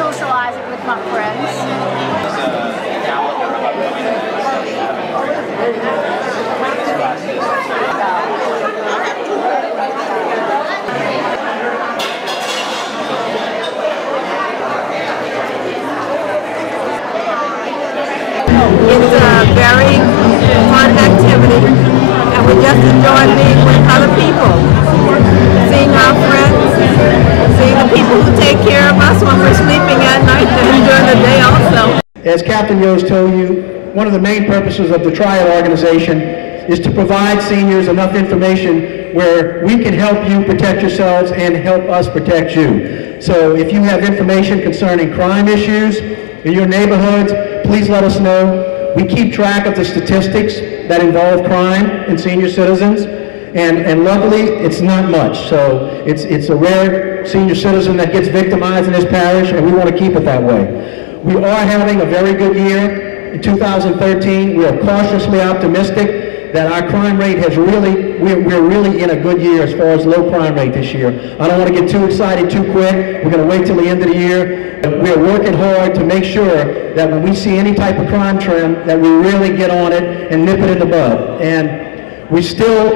Socializing with my friends. It's a very fun activity, and we just enjoy being with other people, seeing our friends, seeing the people who take care of us when we're sleeping at night and during the day also. As Captain Yost told you, one of the main purposes of the Triad organization is to provide seniors enough information where we can help you protect yourselves and help us protect you. So if you have information concerning crime issues in your neighborhoods, please let us know. We keep track of the statistics that involve crime in senior citizens, and luckily it's not much. So it's a rare senior citizen that gets victimized in this parish, and we want to keep it that way. We are having a very good year in 2013. We are cautiously optimistic that our crime rate has we're really in a good year as far as low crime rate this year. I don't want to get too excited too quick. We're going to wait till the end of the year. We're working hard to make sure that when we see any type of crime trend, that we really get on it and nip it in the bud. And we still,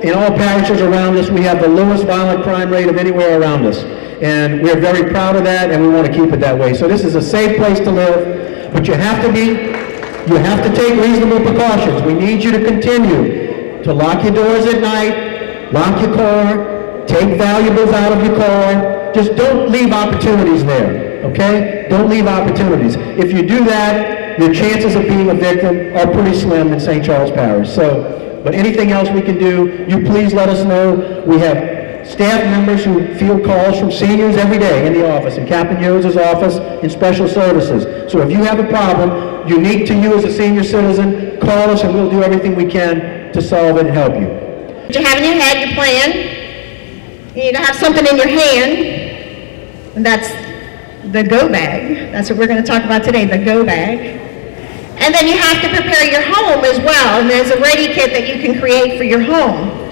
in all parishes around us, we have the lowest violent crime rate of anywhere around us. And we're very proud of that, and we want to keep it that way. So this is a safe place to live, but you have to take reasonable precautions. We need you to continue to lock your doors at night, lock your car, take valuables out of your car. Just don't leave opportunities there, okay? Don't leave opportunities. If you do that, your chances of being a victim are pretty slim in St. Charles Parish. So, but anything else we can do, you please let us know. We have staff members who field calls from seniors every day in the office, in Captain Yost's office, in special services. So if you have a problem unique to you as a senior citizen, call us and we'll do everything we can to solve it and help you. What you have in your head, your plan. You need to have something in your hand, and that's the go bag. That's what we're going to talk about today, the go bag. And then you have to prepare your home as well, and there's a ready kit that you can create for your home.